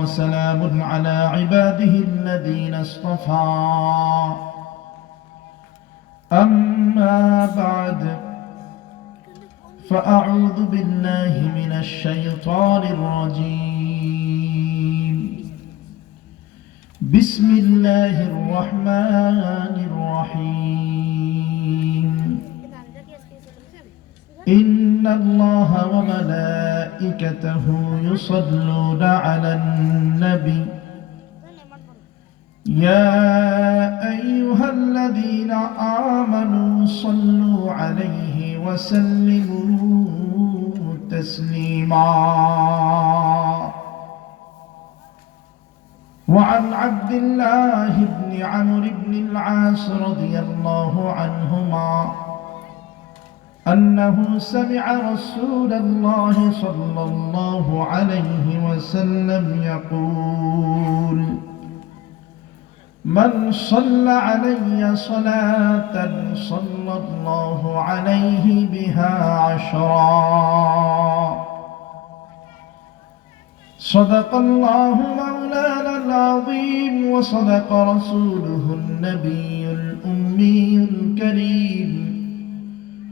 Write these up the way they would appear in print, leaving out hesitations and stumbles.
وسلام على عباده الذين اصطفى أما بعد فأعوذ بالله من الشيطان الرجيم بسم الله الرحمن الرحيم إن الله وملائكته يصلون على النبي يا أيها الذين آمنوا صلوا عليه وسلموا تسليما. وعن عبد الله بن عمرو بن العاص رضي الله عنهما أنه سمع رسول الله صلى الله عليه وسلم يقول: من صلى علي صلاة صلى الله عليه بها 10. صدق الله مولانا العظيم وصدق رسوله النبي الأمي الكريم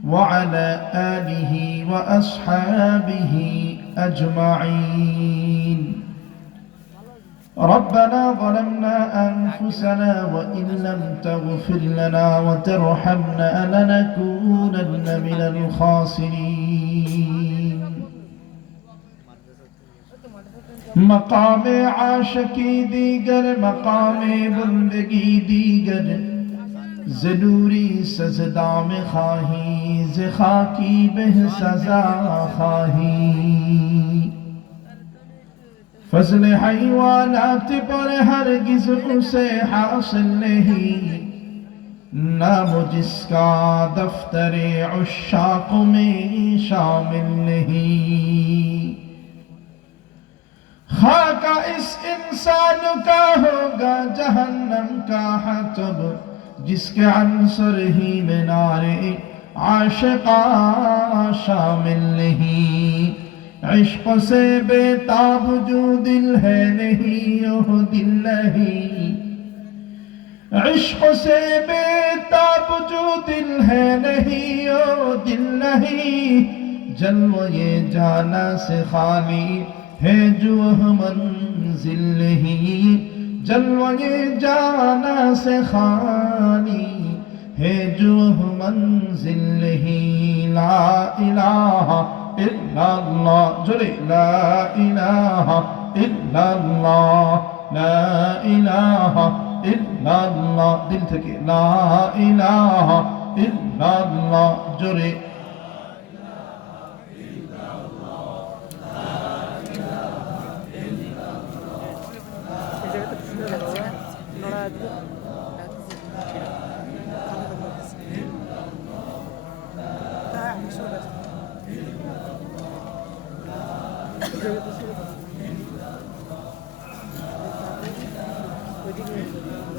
وعلى آله وأصحابه أجمعين. ربنا ظلمنا أنفسنا وإن لم تغفر لنا وترحمنا لنكونن من الخاسرين. مقام عاشقی دیگر مقام بندگی دیگر زدوری سزدا میں خواہی ز خاکی بہ سزا خواہی. فضل حیوانات پر ہرگز اسے حاصل نہیں نام جس کا دفتر عشاق میں شامل نہیں. خاکہ اس انسان کا ہوگا جہنم کا حطب جس کے عنصر ہی میں نارے عاشقہ شامل نہیں. عشق سے بےتاب جو دل ہے نہیں وہ دل نہیں. عشق سے بےتاب جو دل ہے نہیں وہ دل نہیں. جلوہ یہ جانا سے خالی ہے جو منزل نہیں. جلوہ یہ جانا سے خالی ہے جو منزل نہیں. لا الہ الا اللہ جلے لا الہ الا اللہ لا الہ الا اللہ دل تھے لا الہ الا اللہ جلے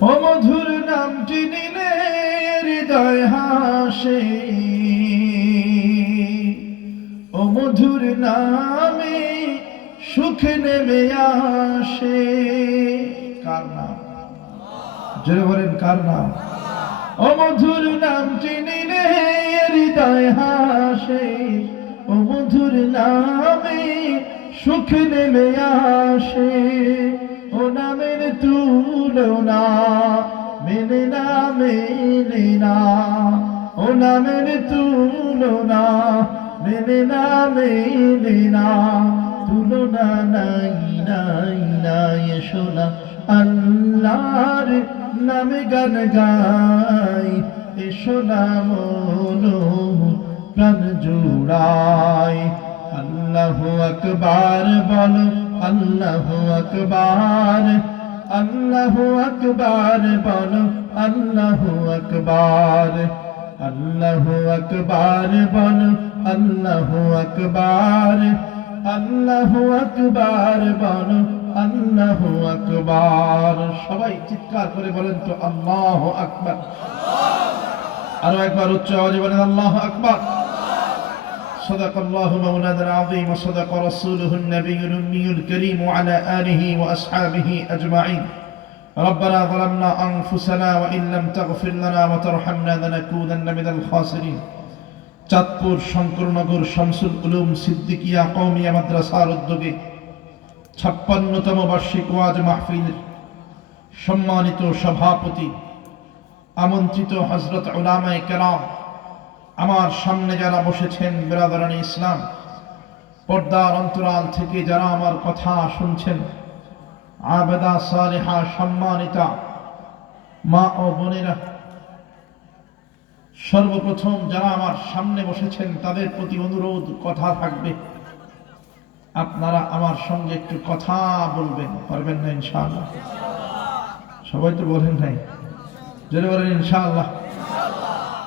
ও মধুর নামটি নিলে হৃদয় হাসে. ও মধুর নামে সুখ নেমে আসে. কার নাম? জোরে বলেন কার নাম? ও মধুর নামটি নিলে হৃদয় হাসে. ও মধুর নামে সুখ নেমে আসে. ও নামের তুলনা মেলে না মেলে না. ও নামের তুলনা মেলে না মেলে না. তুলনা নাই নাই নাই. এসো না আল্লাহর নামে গান গাই. এসো না মনো প্রাণ জুড়াই. আল্লাহু আকবার বলো আল্লাহু আকবার. আল্লাহু আকবার বলো আল্লাহু আকবার. আল্লাহু আকবার বলো আল্লাহু আকবার. আল্লাহু আকবার বলো আল্লাহু আকবার. সবাই চিৎকার করে বলেন তো আল্লাহু আকবার. আরো একবার উচ্চ আওয়াজে বলেন আল্লাহু আকবার. صدق الله مولانا العظيم وصدق رسوله النبي الأمي الكريم وعلى آله وأصحابه أجمعين ربنا ظلمنا أنفسنا وإن لم تغفر لنا وترحمنا لنكونن من الخاسرين চাঁদপুর শঙ্করনগর শামসুল উলুম সিদ্দিকিয়া কওমিয়া মাদ্রাসার উদ্যোগে ৫৬তম বার্ষিক ওয়াজ মাহফিলের সম্মানিত সভাপতি আমন্ত্রিত হযরত উলামায়ে কেরাম, আমার সামনে যারা বসেছেন বিরাদরানে ইসলাম, পর্দার অন্তরাল থেকে যারা আমার কথা শুনছেন, আবেদা সালেহা সম্মানিতা মা ও বোনেরা, সর্বপ্রথম যারা আমার সামনে বসেছেন তাদের প্রতি অনুরোধ, কথা থাকবে, আপনারা আমার সঙ্গে একটু কথা বলবেন, পারবেন না ইনশাআল্লাহ? সবাই তো বলেন নাই, জোরে বলেন ইনশাআল্লাহ।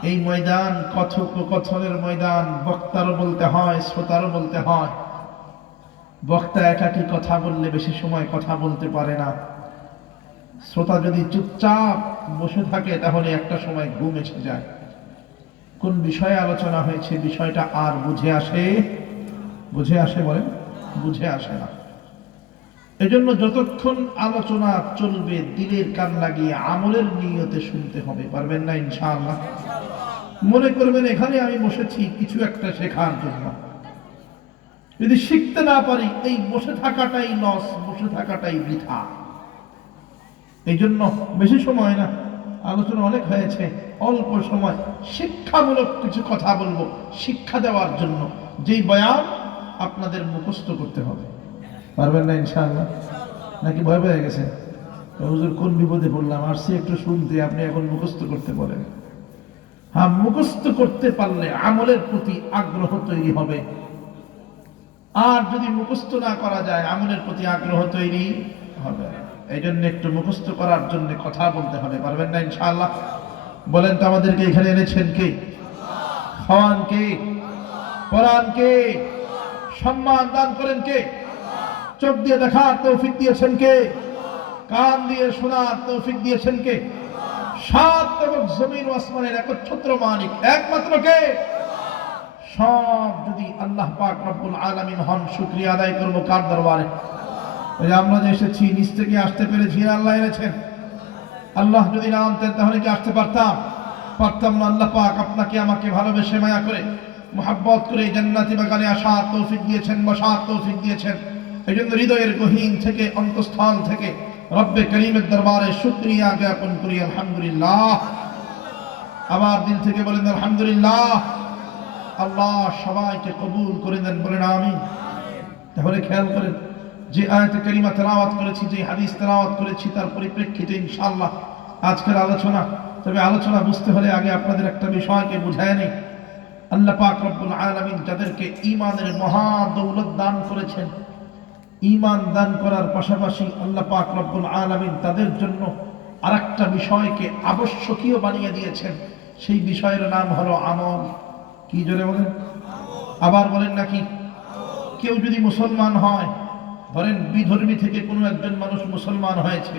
এই ময়দান কথোপকথনের ময়দান, বক্তারও বলতে হয়, শ্রোতারও বলতে হয়। বক্তা একাকি কথা বললে বেশি সময় কথা বলতে পারে না। শ্রোতা যদি চুপচাপ বসে থাকে তাহলে একটা সময় ঘুম এসে যায়। কোন বিষয়ে আলোচনা হয়েছে বিষয়টা আর বুঝে আসে বলেন, বুঝে আসে না। এজন্য যতক্ষণ আলোচনা চলবে দিলের কান লাগিয়ে আমলের নিয়তে শুনতে হবে, পারবেন না ইনশাআল্লাহ? মনে করবেন এখানে আমি বসেছি কিছু একটা শেখার জন্য, যদি শিখতে না পারি এই বসে থাকাটাই লস, বসে থাকাটাই বৃথা। এই জন্য বেশি সময় না, আলোচনা অনেক হয়েছে, অল্প সময় শিক্ষামূলক কিছু কথা বলবো, শিক্ষা দেওয়ার জন্য, যেই বয়ান আপনাদের মুখস্থ করতে হবে, পারবেন না ইনশাআল্লাহ? নাকি ভয় পেয়ে গেছে? হুজুর কোন বিপদে পড়লাম, আসছি একটু শুনতে, আপনি এখন মুখস্থ করতে বলেন। হ্যাঁ, মুখস্থ করতে পারলে আমলের প্রতি আগ্রহ তৈরি হবে, আর যদি মুখস্থ না করা যায় আমলের প্রতি আগ্রহ তৈরি হবে না। এই জন্য একটু মুখস্থ করার জন্য কথা বলতে হবে, পারবেন না ইনশাআল্লাহ? বলেন তো আমাদেরকে এখানে এনেছেন কে? খাওয়ান কে? পড়ান কে? সম্মান দান করেন কে? চোখ দিয়ে দেখার তৌফিক দিয়েছেন কে? কান দিয়ে শোনার তৌফিক দিয়েছেন কে? সাত এবং জমিন ও আসমানের একচ্ছত্র মালিক একমাত্র কে? সব যদি আল্লাহ পাক রব্বুল আলামিন হন, শুকরিয়া আদায় করব কার দরবারে? ওই আমরা যে এসেছি নিচ থেকে আসতে পেরেছি, আল্লাহ এনেছেন। আল্লাহ যদি না আনতেন তাহলে কি আসতে পারতাম? পারতাম না। আল্লাহ পাক আপনাকে আমাকে ভালোবেসে মায়া করে মুহাব্বত করে জান্নাতি বাগানে আসার তৌফিক দিয়েছেন, বসার তৌফিক দিয়েছেন। এই জন্য হৃদয়ের গহীন থেকে, অন্তঃস্থল থেকে রব্বে করিমের দরবারে শুকরিয়া জ্ঞাপন করি, আলহামদুলিল্লাহ। আবার দিল থেকে বলেন আলহামদুলিল্লাহ। আল্লাহ সবাইকে কবুল করে দেন, বলেন আমিন। তাহলে খেয়াল করেন, যে আয়াতে কারিমা তেলাওয়াত করেছি, যে হাদিস তেলাওয়াত করেছি, তার পরিপ্রেক্ষিতে ইনশাআল্লাহ আজকের আলোচনা। তবে আলোচনা বুঝতে হলে আগে আপনাদের একটা বিষয়কে বুঝায় নেই। আল্লাহ পাক রব্বুল আলামিন যাদেরকে ঈমানের মহা দৌলত দান করেছেন, ঈমান দান করার পাশাপাশি আল্লাহ পাক রব্বুল আলামিন তাদের জন্য আরেকটা বিষয়কে আবশ্যকীয় বানিয়ে দিয়েছেন। সেই বিষয়ের নাম হলো আমল। কি জোরে বলেন? আবার বলেন নাকি? কেউ যদি মুসলমান হয়, ধরেন বিধর্মী থেকে কোনো একজন মানুষ মুসলমান হয়েছে,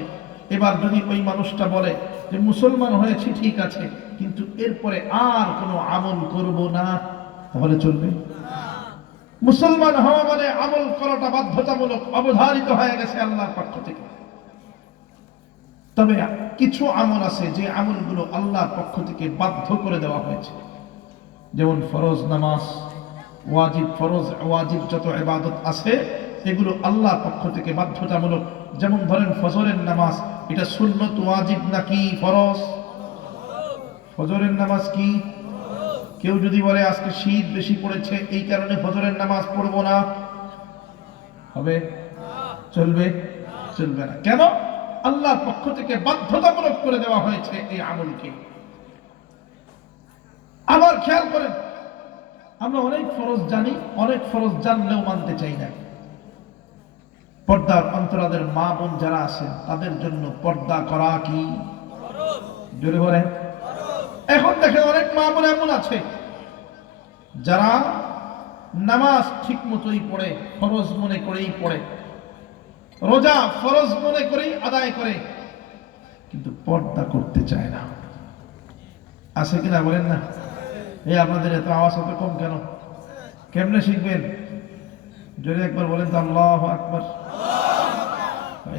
এবার যদি ওই মানুষটা বলে যে মুসলমান হয়েছি ঠিক আছে, কিন্তু এরপরে আর কোনো আমল করব না, তাহলে চলবে? মুসলমান হওয়া মানে আমল করাটা বাধ্যতামূলক, অবধারিত হয়ে গেছে আল্লাহর পক্ষ থেকে। তবে কিছু আমল আছে যে আমলগুলো আল্লাহর পক্ষ থেকে বাধ্য করে দেওয়া হয়েছে, যেমন ফরজ নামাজ, ওয়াজিব, ফরজ ওয়াজিব যত ইবাদত আছে এগুলো আল্লাহর পক্ষ থেকে বাধ্যতামূলক। যেমন ধরেন ফজরের নামাজ, এটা সুন্নত, ওয়াজিব নাকি ফরজ? ফজরের নামাজ কি? কেউ যদি বলে আজকে শীত বেশি পড়েছে এই কারণে ফজরের নামাজ পড়বো না, হবে? চলবে? চলবে না। কেন? আল্লাহর পক্ষ থেকে বাধ্যতামূলক করে দেওয়া হয়েছে এই আমলকে। আবার খেয়াল করেন, আমরা অনেক ফরজ জানি, অনেক ফরজ জানলেও মানতে চাই না। পর্দার অন্তরালের মা বোন যারা আছেন তাদের জন্য পর্দা করা কি জোরে বলেন? এখন দেখেন অনেক মা বোন এমন আছে যারা নামাজ ঠিক মতোই পড়ে, ফরজ মনে করেই পড়ে, রোজা ফরজ মনে করেই আদায় করে, কিন্তু পর্দা করতে চায় না। আছে কিনা বলেন না? এই আপনাদের এত আওয়াজ এত কম কেন? কেমনে শিখবেন? জোরে একবার বলেন তো আল্লাহু আকবার।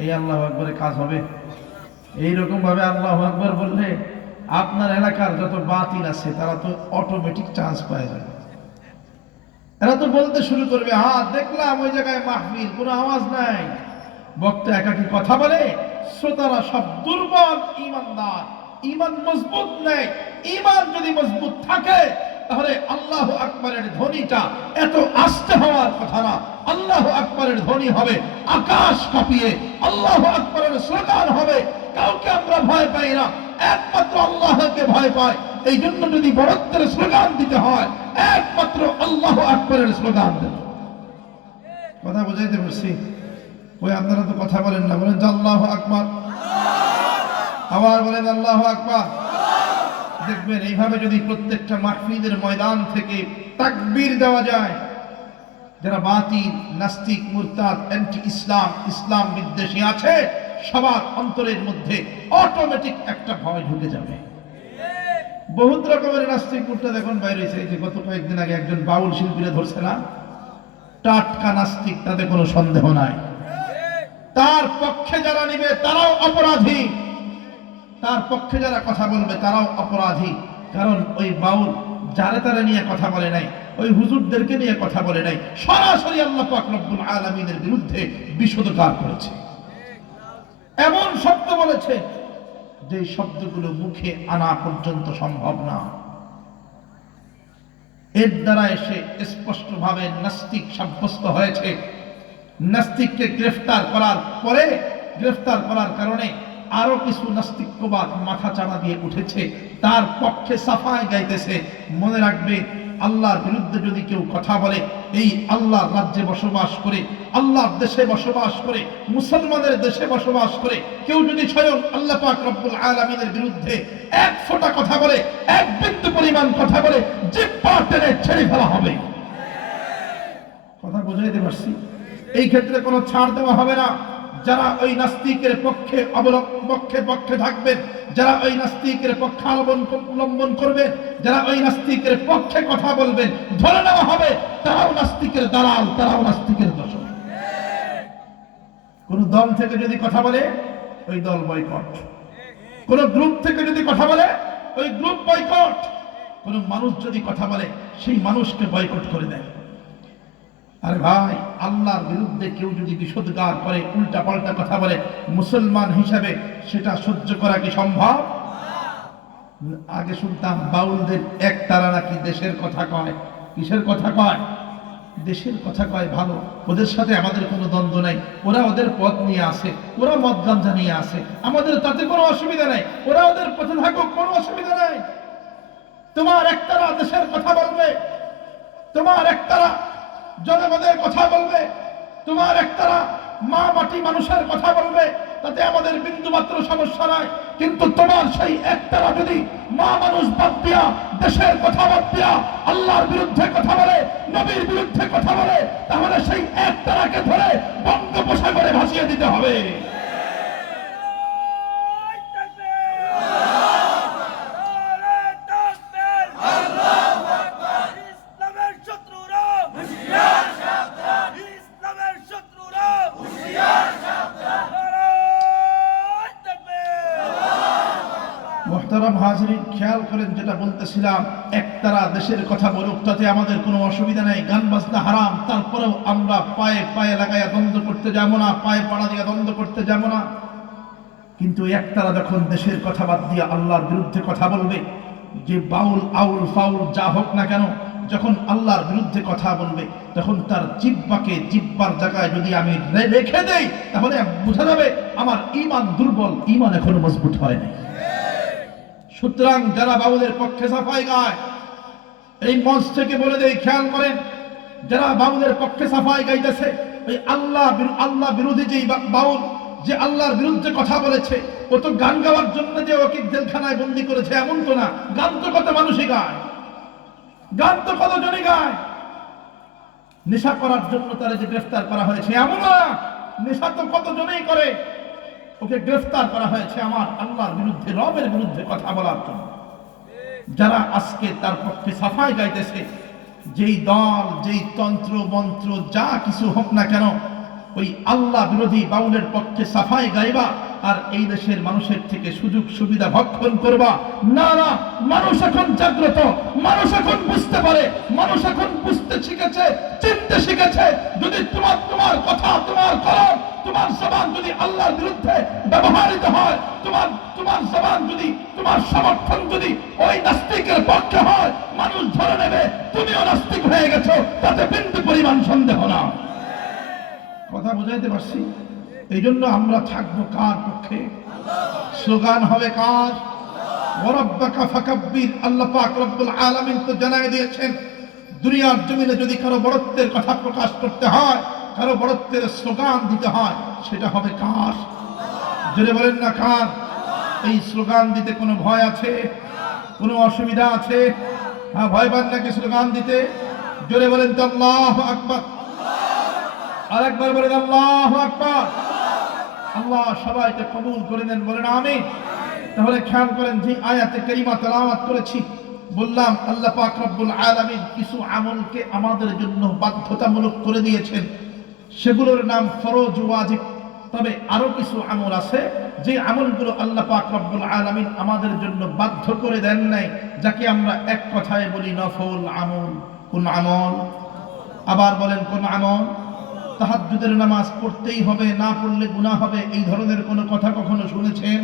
এই আল্লাহু আকবারে কাজ হবে? এইরকম ভাবে আল্লাহু আকবার বললে আপনার এলাকার যত বাতিল আছে তারা তো অটোমেটিক চান্স পায় যাবে। এরা তো বলতে শুরু করবে, হ্যাঁ দেখলাম ওই জায়গায় মাহফিল, কোনো আওয়াজ নাই, বক্তা একাকি কথা বলে, শ্রোতারা সব দুর্বল ঈমানদার, ঈমান মজবুত নেই। ঈমান যদি মজবুত থাকে তাহলে আল্লাহু আকবারের ধ্বনিটা এত আস্তে হওয়ার কথা না। আল্লাহু আকবারের ধ্বনি হবে আকাশ কাঁপিয়ে, আল্লাহু আকবারের স্লোগান হবে, কাউকে আমরা ভয় পাই না, একমাত্র আল্লাহকে ভয় পাই। এই জন্য যদি বড়ত্বের স্লোগান দিতে হয় একমাত্র আল্লাহু আকবারের স্লোগান দেব। কথা বুঝাইতে পারছি? ওই আপনারা তো কথা বলেন না, বলেন যে আল্লাহু আকবার, আবার বলেন আল্লাহু আকবার। দেখবেন এইভাবে যদি প্রত্যেকটা মাহফিলের ময়দান থেকে তাকবীর দেওয়া যায়, যারা বাতিল, নাস্তিক, মুরতাদ, অ্যান্টি ইসলাম, ইসলাম বিদ্বেষী আছে সবার অন্তরের মধ্যে অটোমেটিক একটা ভয় ঢুকে যাবে। বহুত রকমের নাস্তিক মুরতাদ এখন বাইরে হয়েছে। এই যে গত কয়েকদিন আগে একজন বাউল শিল্পীরা ধরছে না, টাটকা নাস্তিক, তাতে কোনো সন্দেহ নাই। তার পক্ষে যারা নিবে তারাও অপরাধী, তার পক্ষে যারা কথা বলবে তারাও অপরাধী। কারণ ওই বাউল যারে তারা নিয়ে কথা বলে নাই, ওই হুজুরদেরকে নিয়ে কথা বলে নাই, সরাসরি আল্লাহ পাক রব্বুল আলামিনের বিরুদ্ধে বিশুদ্ধকার করেছে। এমন শব্দ বলেছে যে শব্দগুলো মুখে আনা পর্যন্ত সম্ভব না। এর দ্বারা এসে স্পষ্টভাবে নাস্তিক সাব্যস্ত হয়েছে। নাস্তিককে গ্রেফতার করার পরে, গ্রেফতার করার কারণে আরো কিছু নাস্তিক্যবাদ মাথা চাড়া দিয়ে উঠেছে, তার পক্ষে সাফাই গাইতেছে। মনে রাখবে, আল্লাহর বিরুদ্ধে যদি কেউ কথা বলে, এই আল্লাহর রাজ্যে বসবাস করে, আল্লাহর দেশে বসবাস করে, মুসলমানের দেশে বসবাস করে কেউ যদি স্বয়ং আল্লাহ পাক রব্বুল আলামিনের বিরুদ্ধে এক ফোঁটা কথা বলে, এক বিন্দু পরিমাণ কথা বলে, জিহ্বা টেনে ছেড়ে ফেলা হবে। কথা বুঝাইতে পারছি? এই ক্ষেত্রে কোনো ছাড় দেওয়া হবে না। যারা ওই নাস্তিকের পক্ষে পক্ষে থাকবেন, যারা ওই নাস্তিকের পক্ষাবলম্বন করবেন, যারা ওই নাস্তিকের পক্ষে কথা বলবেন, ধরে নেওয়া হবে তারাও নাস্তিকের দালাল, তারাও নাস্তিকের দোষর। কোন দল থেকে যদি কথা বলে ওই দল বয়কট, কোন গ্রুপ থেকে যদি কথা বলে ওই গ্রুপ বয়কট, কোন মানুষ যদি কথা বলে সেই মানুষকে বয়কট করে দেয়। আরে ভাই, আল্লাহর বিরুদ্ধে কেউ যদি বিষোদ্গার করে, উল্টা পাল্টা কথা বলে, মুসলমান হিসাবে সেটা সহ্য করা কি সম্ভব? আগে শুনতাম বাউলদের এক তারা নাকি দেশের কথা কয়। কিসের কথা কয়? দেশের কথা কয়। ভালো, ওদের সাথে আমাদের কোনো দ্বন্দ্ব নাই, ওরা ওদের পথ নিয়ে আসে, ওরা মদ গাঞ্জা নিয়ে আসে, আমাদের তাতে কোনো অসুবিধা নাই, ওরা ওদের পথে থাকুক, কোনো অসুবিধা নাই। তোমার একতারা দেশের কথা বলবে, তোমার একতারা জনগণের কথা বলবে, তোমার একতারা মা মাটি মানুষের কথা বলবে, তাতে আমাদের বিন্দু মাত্র সমস্যা নাই। কিন্তু তোমার সেই একতারা যদি মা মানুষ বাদ দিয়া, দেশের কথা বাদ দিয়া আল্লাহর বিরুদ্ধে কথা বলে, নবীর বিরুদ্ধে কথা বলে, তাহলে সেই একতারাকে ধরে বঙ্গোপসাগরে ভাসিয়ে দিতে হবে। মোহতারাম হাজিরিন, খেয়াল করেন যেটা বলতেছিলাম, একতারা দেশের কথা বলুক, তাতে আমাদের কোনো অসুবিধা নেই। গান বাজনা হারাম, তারপরেও আমরা পায়ে পায়ে লাগাইয়া দ্বন্দ্ব করতে যাবো না, পায়ে পাড়া দিয়ে দ্বন্দ্ব করতে যাবো না। কিন্তু একতারা যখন দেশের কথা বাদ দিয়ে আল্লাহর বিরুদ্ধে কথা বলবে, যে বাউল আউল ফাউল যা হোক না কেন, যখন আল্লাহর বিরুদ্ধে কথা বলবে, তখন তার জিহ্বাকে জিহ্বার জায়গায় যদি আমি রেখে দেই, তাহলে বোঝা যাবে আমার ঈমান দুর্বল, ঈমান এখনো মজবুত হয় নাই। সুতরাং যারা বাউলের পক্ষে সাফাই গায়, এই মঞ্চ থেকে বলে দেই, খেয়াল করেন, যারা বাউলের পক্ষে সাফাই গাইতেছে, ওই আল্লাহ বিরোধী যে বাউল, যে আল্লাহর বিরুদ্ধে কথা বলেছে, ও তো গান গাওয়ার জন্য যে ওকে জেলখানায় বন্দী করেছে এমন তো না। গান তো কত মানুষই গায়, গান তো কতজনই গায়। নেশা করার জন্য তারা যে গ্রেফতার করা হয়েছে এমন না, নেশা তো কতজনই করে, ওকে গ্রেফতার করা হয়েছে আমার আল্লাহর বিরুদ্ধে, রবের বিরুদ্ধে কথা বলার জন্য। যারা আজকে তার পক্ষে সাফাই গাইতেছে, যেই দল, যেই তন্ত্র মন্ত্র যা কিছু হোক না কেন, ওই আল্লাহ বিরোধী বাউলের পক্ষে সাফাই গাইবা আর এই দেশের মানুষের থেকে সুযোগ সুবিধা ভক্ষণ করবা। না না, মানুষ এখন জাগ্রত, মানুষ এখন বুঝতে পারে, মানুষ এখন বুঝতে শিখেছে, চিনতে শিখেছে। যদি তোমার কথা, তোমার কলম, তোমার জবান যদি আল্লাহর বিরুদ্ধে ব্যবহৃত হয়, তোমার জবান যদি, তোমার সমর্থন যদি ওই নাস্তিকের পক্ষে হয়, মানুষ ধরে নেবে তুমিও নাস্তিক হয়ে গেছো, তাতে বিন্দু পরিমাণ সন্দেহ না। কথা বুঝাইতে পারছি? এই জন্য আমরা থাকবো কার পক্ষে? স্লোগান হবে কার? ওয়ারাব্বাকা ফাকাব্বির। আল্লাহ পাক রব্বুল আলামিন তো জানাই দিয়েছেন, দুনিয়ার জমিনে যদি কারো বড়ত্বের কথা প্রকাশ করতে হয়, কারো বড়ত্বের স্লোগান দিতে হয়, সেটা হবে কার? জোরে বলেন না কার? এই স্লোগান দিতে কোনো ভয় আছে? কোনো অসুবিধা আছে? হ্যাঁ, ভয় পান নাকি স্লোগান দিতে? জোরে বলেন তো আল্লাহু আকবার। আরেকবার বলেন আল্লাহু আকবার। আল্লাহ সবাইকে কবুল করে নেন, বলেন আমিন। তাহলে খেয়াল করেন, যে আয়াতে কারিমা তেলাওয়াত করেছি, বললাম আল্লাহ পাক রব্বুল আলামিন কিছু আমলকে আমাদের জন্য বাধ্যতামূলক করে দিয়েছেন, সেগুলোর নাম ফরজ ওয়াজিব। তবে আরো কিছু আমল আছে যে আমলগুলো আল্লাহ পাক রব্বুল আলামিন আমাদের জন্য বাধ্য করে দেন নাই, যাকে আমরা এক কথায় বলি নফল আমল। কোন আমল? আবার বলেন কোন আমল? তাহাজ্জুদের নামাজ পড়তেই হবে, না পড়লে গুনাহ হবে, এই ধরনের কোনো কথা কখনো শুনেছেন?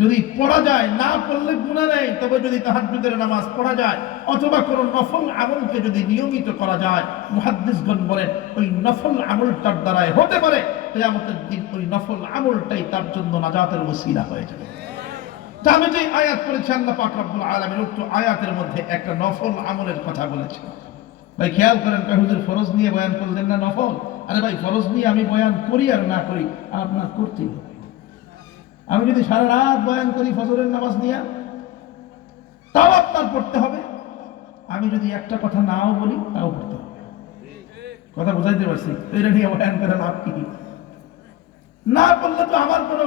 যদি পড়া যায়, না পড়লে গুনাহ নেই, তবে যদি তাহাজ্জুদের নামাজ পড়া যায় অথবা কোনো নফল আমলকে যদি নিয়মিত করা যায়, মুহাদ্দিসগণ বলেন ওই নফল আমলটার দ্বারাই হতে পারে কিয়ামতের দিন ওই নফল আমলটাই তার জন্য নাজাতের ওসিলা হয়ে যাবে। তা আমি যে আয়াত করেছি, আল্লাহ পাক রব্বুল আলামিন উক্ত আয়াতের মধ্যে একটা নফল আমলের কথা বলেছেন। ভাই খেয়াল করেন, হুজুর ফরজ নিয়ে বয়ান করলেন না নফল? আরে ভাই, ফরজ নিয়ে আমি বয়ান করি আর না করি, আপনার করতেই হবে। আমি যদি সারা রাত বয়ান করি ফজরের নামাজ নিয়ে, তাও আপনার পড়তে হবে। আমি যদি একটা কথা নাও বলি, তাও পড়তে হবে। কথা বুঝাইতে পারছি? এটা নিয়ে বয়ান করে লাভ কি? না পড়লে তো আমার কোনো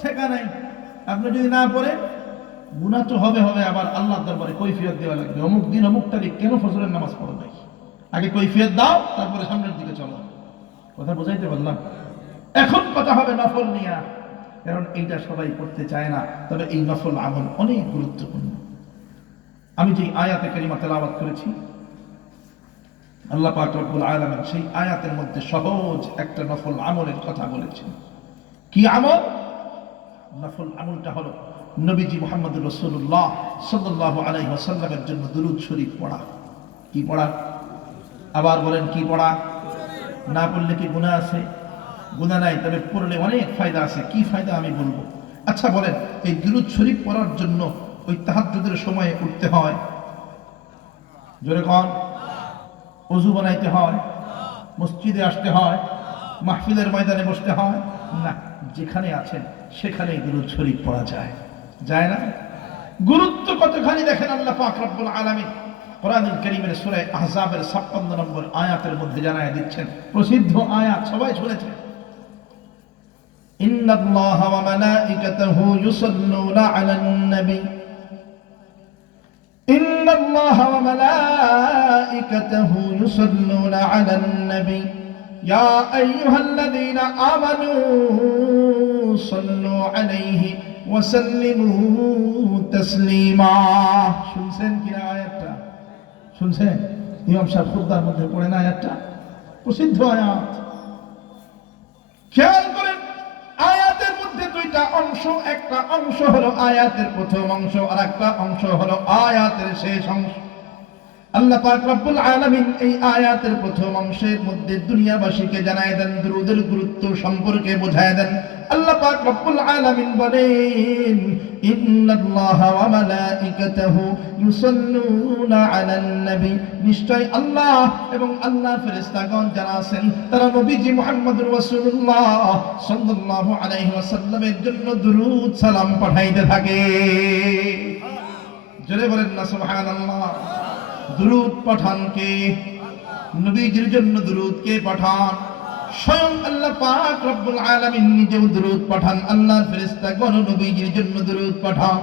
ঠেকা নাই। আপনি যদি না পড়ে, গুনাহ তো হবে, আবার আল্লাহর দরবারে কৈফিয়ত দেওয়া লাগবে। অমুক দিন অমুক তারিখ কেন ফজরের নামাজ পড়ো নাই? আগে কৈফিয়ত দাও, তারপরে সামনের দিকে চলো। কথা বুঝাইতে পারলাম? এখন কথা হবে নফল নিয়া, কারণ এইটা সবাই করতে চায় না। তবে এই নফল আমল অনেক গুরুত্বপূর্ণ। আমি যে আয়াতে কারিমা তেলাওয়াত করেছি, আল্লাহ পাক রব্বুল আলামিন সেই আয়াতের মধ্যে সহজ একটা নফল আমলের কথা বলেছেন। কি আমল? নফল আমলটা হলো নবীজি মুহাম্মদ রাসূলুল্লাহ সাল্লাল্লাহু আলাইহি ওয়াসাল্লামের জন্য দুরূদ শরীফ পড়া। কি পড়া? আবার বলেন কি পড়া? না পড়লে কি গুনাহ আছে? গুনাহ নাই, তবে পড়লে অনেক ফায়দা আছে। কি ফায়দা আমি বলবো। আচ্ছা বলেন, এই দুরূদ শরীফ পড়ার জন্য ওই তাহাজ্জুদের সময়ে উঠতে হয়? জোরে কোন? ওযু বানাইতে হয়? মসজিদে আসতে হয়? মাহফিলের ময়দানে বসতে হয়? না, যেখানে আছেন সেখানেই দুরূদ শরীফ পড়া যায়। যায় না? গুরুত্ব কতখানি দেখেন আল্লাহ পাক রব্বুল আলামিন কোরআনুল কারীমের সূরা আহজাবের ৫৬ নম্বর আয়াতের মধ্যে জানায় দিচ্ছেন। প্রসিদ্ধ আয়াত, সবাই শুনেছেন। ইন্নাল্লাহা ওয়া মালাইকাতাহু ইউসাল্লুনা আলান নবী ইন্নাল্লাহা ওয়া মালাইকাতাহু ইউসাল্লুনা আলান নবী ইয়া আইয়ুহাল্লাযীনা আমানু সাল্লু আলাইহি ওয়া সাল্লিমু তাসলিমা। শুনছেন কিনা আয়াতটা? শুনছেন? ইমাম সাহেব খুতবার মধ্যে পড়েন আয়াতটা, প্রসিদ্ধ আয়াত। খেয়াল করেন, আয়াতের মধ্যে দুইটা অংশ। একটা অংশ হলো আয়াতের প্রথম অংশ, আর একটা অংশ হলো আয়াতের শেষ অংশ। আল্লাহ পাক রব্বুল আলামিন এই আয়াতের প্রথম অংশের মধ্যে দুনিয়াবাসীকে জানায় দেন, দুরূদের গুরুত্ব সম্পর্কে বোঝায় দেন। আল্লাহ পাক রব্বুল আলামিন বলেন, ইন্নাল্লাহা ওয়া মালাইকাতাহু ইউসাল্লুনা আলান নবী। নিশ্চয় আল্লাহ এবং আল্লাহর ফেরেশতাগণ যারা আছেন, তারা নবীজি মুহাম্মদুর রাসূলুল্লাহ সাল্লাল্লাহু আলাইহি ওয়াসাল্লামের জন্য দুরূদ সালাম পাঠাইতে থাকে। জোরে বলেন না সুবহানাল্লাহ। দুরূদ পাঠান কে? নবীজির জন্য দুরূদ কে পাঠান? স্বয়ং আল্লাহ পাক রব্বুল আলামিন নিজেও দুরূদ পাঠান। আল্লাহর ফেরেশতাগণ নবীজির জন্য দুরূদ পাঠান।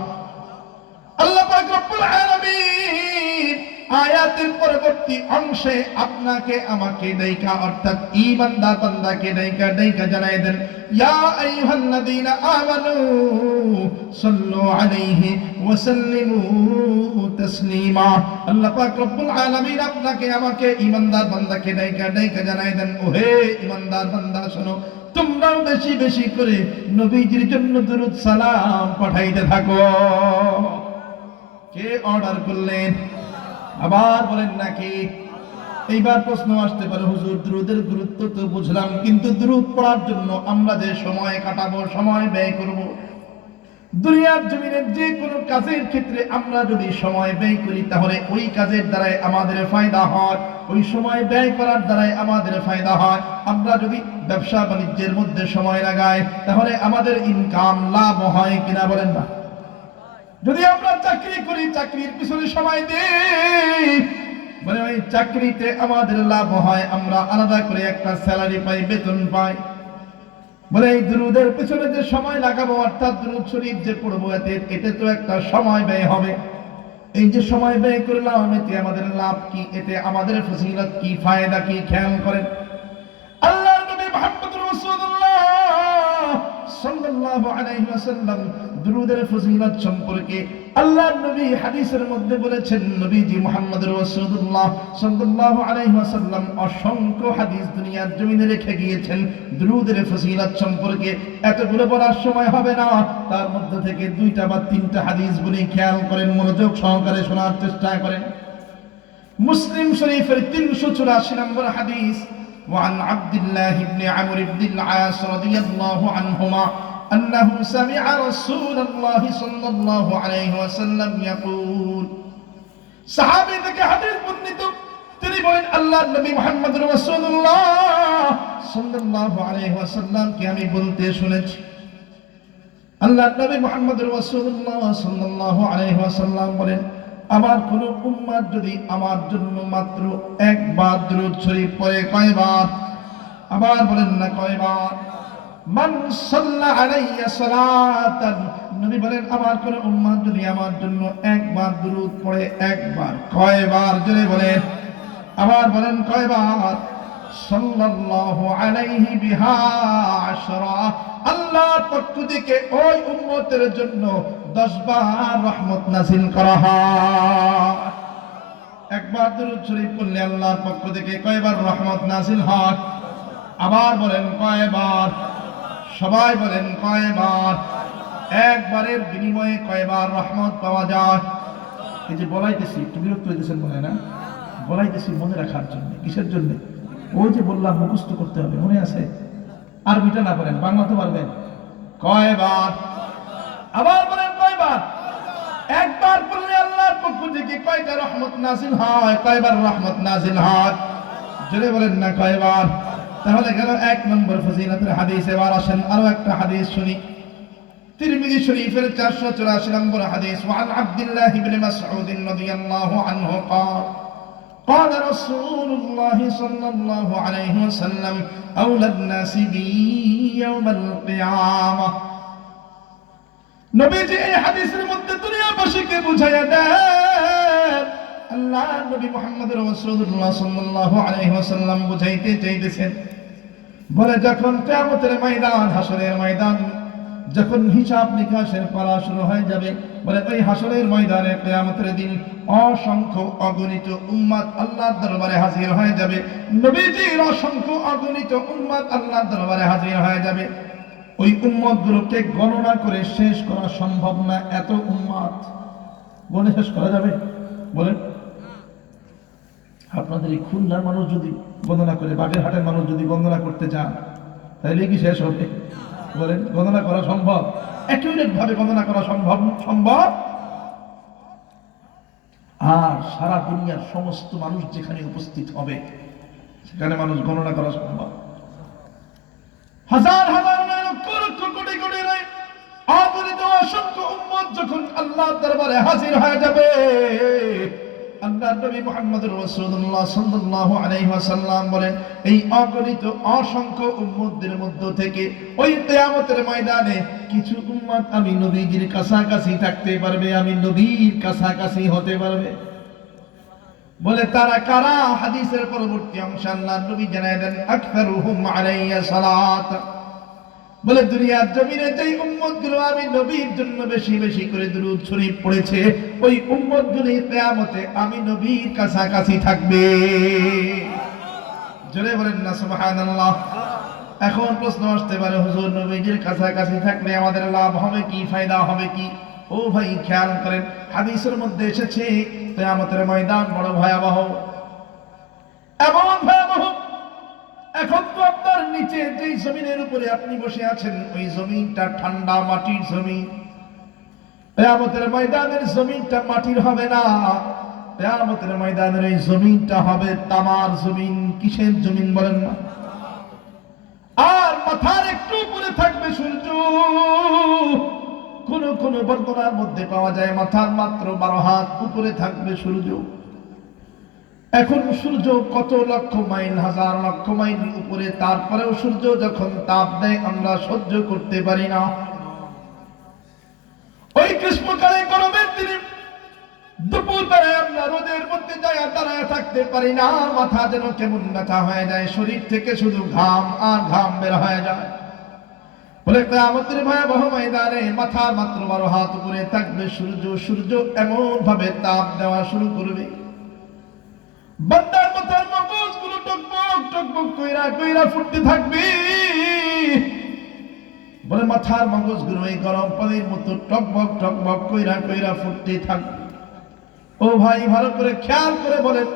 আল্লাহ পাক রব্বুল আলামিন আয়াতের পরবর্তী অংশে আপনাকে আমাকে ডাইকা অর্থাৎ ঈমানদার বান্দাকে ডাইকা জানাই দেন, ইয়া আইয়ুহাল্লাযীনা আমানু সাল্লু আলাইহি ওয়া সাল্লিমু তাসলিমা। আল্লাহ পাক রব্বুল আলামিন আপনাকে আমাকে ঈমানদার বান্দাকে ডাইকা জানাই দেন, ওহে ঈমানদার বান্দা শোনো, তোমরাও বেশি বেশি করে নবীজির জন্য দুরূদ সালাম পাঠাইতে থাকো। কে অর্ডার করলেন? আবার বলেন নাকি? এইবার প্রশ্ন আসতে পারে, হুজুর দুরূদের গুরুত্ব তো বুঝলাম, কিন্তু দুরূদ পড়ার জন্য আমরা যে সময় কাটাবো, সময় ব্যয় করব, দুনিয়ার জমিনের যে কোনো কাজের ক্ষেত্রে আমরা যদি সময় ব্যয় করি তাহলে ওই কাজের দ্বারাই আমাদের ফায়দা হয়, ওই সময় ব্যয় করার দ্বারাই আমাদের ফায়দা হয়। আমরা যদি ব্যবসা বাণিজ্যের মধ্যে সময় লাগাই তাহলে আমাদের ইনকাম লাভ হয় কিনা বলেন না? যদি আমরা চাকরি করি, চাকরির পিছনে সময় দিই, মানে ওই চাকরিতে আমাদের লাভ হয়, আমরা আলাদা করে একটা স্যালারি পাই, বেতন পাই। বলে এই দুরূদের পিছনে যে সময় লাগাবো অর্থাৎ দুরূদ শরীফ যে পড়বো, এতে তো একটা সময় ব্যয় হবে। এই যে সময় ব্যয় করলাম, এতে আমাদের লাভ কি, এতে আমাদের ফজিলত কি, ফায়দা কি, খেয়াল করেন। আল্লাহর নবী মুহাম্মদুর রাসূলুল্লাহ সাল্লাল্লাহু আলাইহি ওয়াসাল্লাম দুরূদের ফজিলত সম্পর্কে আল্লাহর নবী হাদিসের মধ্যে বলেছেন, নবীজি মুহাম্মদুর রাসূলুল্লাহ সাল্লাল্লাহু আলাইহি ওয়াসাল্লাম অসংখ্য হাদিস দুনিয়ার জমিনে রেখে গিয়েছেন দুরূদের ফজিলত সম্পর্কে। এতগুলো বলার সময় হবে না, তার মধ্যে থেকে 2টা বা 3টা হাদিস বলি, খেয়াল করেন, মনোযোগ সহকারে শোনার চেষ্টা করেন। মুসলিম শরীফের 384 নম্বর হাদিস, وعن عبد الله بن عمرو بن العاص رضي الله عنهما أنه سمع رسول الله صلى الله عليه وسلم يقول, সাহাবী থেকে হাদিস বর্ণিত, তিনি বলেন আল্লাহর নবী মুহাম্মদুর রাসূলুল্লাহ সাল্লাল্লাহু আলাইহি ওয়াসাল্লাম কে আমি বলতে শুনেছি। আল্লাহর নবী মুহাম্মদুর রাসূলুল্লাহ সাল্লাল্লাহু আলাইহি ওয়াসাল্লাম বলেন, আমার কোন উম্মত যদি আমার জন্য মাত্র একবার দুরূদ শরীফ পড়ে, কয়বার? আবার বলেন না কয়বার? মান সাল্লা আলাইয়া সালাতান, নবী বলেন আমার কোন উম্মত যদি আমার জন্য একবার দুরূদ পড়ে, একবার, কয়বার? জোরে বলেন। আবার বলেন কয়বার? সাল্লাল্লাহু আলাইহি বিহা আশরা, আল্লাহর পক্ষ থেকে ওই উম্মতের জন্য 10 বার রহমত নাযিল করা হয়। একবার দুরূদ শরীফ পড়লে আল্লাহর পক্ষ থেকে কয়বার রহমত নাযিল হয়? আবার বলেন কয়বার? সবাই বলেন কয়বার? একবারের বিনিময়ে কয়বার রহমত পাওয়া যায়? এই যে বলাইতেছি, একটু বিরক্ত হইতেছেন মনে হয় না? বলাইতেছি মনে রাখার জন্য। কিসের জন্য? ওই যে বললাম মুখস্থ করতে হবে, মনে আছে? আরবিটা না পারেন, বাংলা তো পারবেন। কয়বার? আবার বলেন কয়বার? একবার পড়লে আল্লাহর পক্ষ থেকে কয়টা রহমত নাযিল হয়? কয়বার রহমত নাযিল হয়? জোরে বলেন না কয়বার? তাহলে গেল 1 নম্বর ফজিলতের হাদিস। এবার আসেন আরো একটা হাদিস শুনি। তিরমিজি শরীফের 484 নম্বর হাদিস, ওয়ান আব্দুল্লাহ ইবনে মাসউদ রাদিয়াল্লাহু আনহু قال قال رسول الله صلى الله عليه وسلم أولى الناس بي يوم القيامة। নবীজি এই হাদিসের মধ্যে দুনিয়াবাসীকে বুঝাইয়া দেন, আল্লাহ নবী মুহাম্মদ রাসূলুল্লাহ সাল্লাল্লাহু আলাইহি ওয়াসাল্লাম বুঝাইতে চাইতেছেন, বলে যখন কিয়ামতের ময়দান, হাসরের ময়দান, যখন হিসাব নিকাশের পালা শুরু হয়ে যাবে, বলে ওই হাসরের ময়দানে কিয়ামতের দিন অসংখ্য অগণিত উম্মত আল্লাহর দরবারে হাজির হয়ে যাবে। নবীজির অসংখ্য অগণিত উম্মত আল্লাহর দরবারে হাজির হয়ে যাবে। ওই উম্মতগুলোকে গণনা করে শেষ করা সম্ভব না, এত উম্মত গণে শেষ করা যাবে? বলেন। আপনাদের এই খুলনার মানুষ যদি গণনা করে, বাগেরহাটের মানুষ যদি গণনা করতে চান, তাহলে কি শেষ হবে? বলেন, গণনা করা সম্ভব? অ্যাকিউরেট ভাবে গণনা করা সম্ভব। আর সারা দুনিয়ার সমস্ত মানুষ যেখানে উপস্থিত হবে সেখানে মানুষ গণনা করা সম্ভব। হাজার হাজার লক্ষ লক্ষ কোটি কোটি নয়, অগণিত অসংখ্য উম্মত যখন আল্লাহর দরবারে হাজির হয়ে যাবে, আল্লাহর নবী মুহাম্মদুর রাসূলুল্লাহ সাল্লাল্লাহু আলাইহি ওয়াসাল্লাম বলেন, এই অগণিত অসংখ্য উম্মতদের মধ্য থেকে ওই কিয়ামতের ময়দানে কিছু উম্মত আমি নবীজির কাছাকাছি থাকতে পারবে, আমি নবীর কাছাকাছি হতে পারবে। বলে তারা কারা? হাদিসের পরবর্তী অংশে আল্লাহর নবী জানায় দেন আকসারুহুম আলাইয়া সালাত। বলে দুনিয়ার জমিনে যেই উম্মতগুলো আমি নবীর জন্য বেশি বেশি করে দুরূদ শরীফ পড়েছে, ওই উম্মতগুলো কিয়ামতে আমি নবীর কাছাকাছি থাকবে। জোরে বলেন না সুবহানাল্লাহ। এখন প্রশ্ন আসতে পারে, হুজুর নবীজির কাছাকাছি থাকলে আমাদের লাভ হবে কি, ফায়দা হবে কি? ও ভাই খেয়াল করেন, হাদিসের মধ্যে এসেছে কিয়ামতের ময়দান বড় ভয়াবহ, এমন ভয়াবহ। এখন তো আপনার নিচে যেই জমিনের উপরে আপনি বসে আছেন ওই জমিনটা ঠান্ডা মাটির জমিন। কিয়ামতের ময়দানের জমিনটা মাটির হবে না, কিয়ামতের ময়দানের এই জমিনটা হবে তামার জমিন। কিসের জমিন বলেন না? আর মাথার একটু উপরে থাকবে সূর্য। কোন কোন বর্ণনার মধ্যে পাওয়া যায় মাথার মাত্র 12 হাত উপরে থাকবে সূর্য। এখন সূর্য কত লক্ষ মাইল, হাজার লক্ষ মাইল উপরে, তারপরেও সূর্য যখন তাপ দেয় আমরা সহ্য করতে পারি না। ওই গ্রীষ্মকালে গরমের দিনে দুপুর বেলায় আমরা রোদের মধ্যে দাঁড়ায় থাকতে পারি না, মাথা যেন কেমন ব্যথা হয়ে যায়, শরীর থেকে শুধু ঘাম আর ঘাম বের হয়ে যায়। বলে কিয়ামতের ভয়াবহ ময়দানে মাথা মাত্র 12 হাত উপরে থাকবে সূর্য। সূর্য এমন ভাবে তাপ দেওয়া শুরু করবে, বান্দার মাথার মগজগুলো টকবক টকবক কইরা কইরা ফুটতে থাকবে। বলে মাথার মগজগুলো এই গরম পানির মতো টকবক টকবক কইরা কইরা ফুটতে থাকবে। ও ভাই ভালো করে খেয়াল করে বলেন,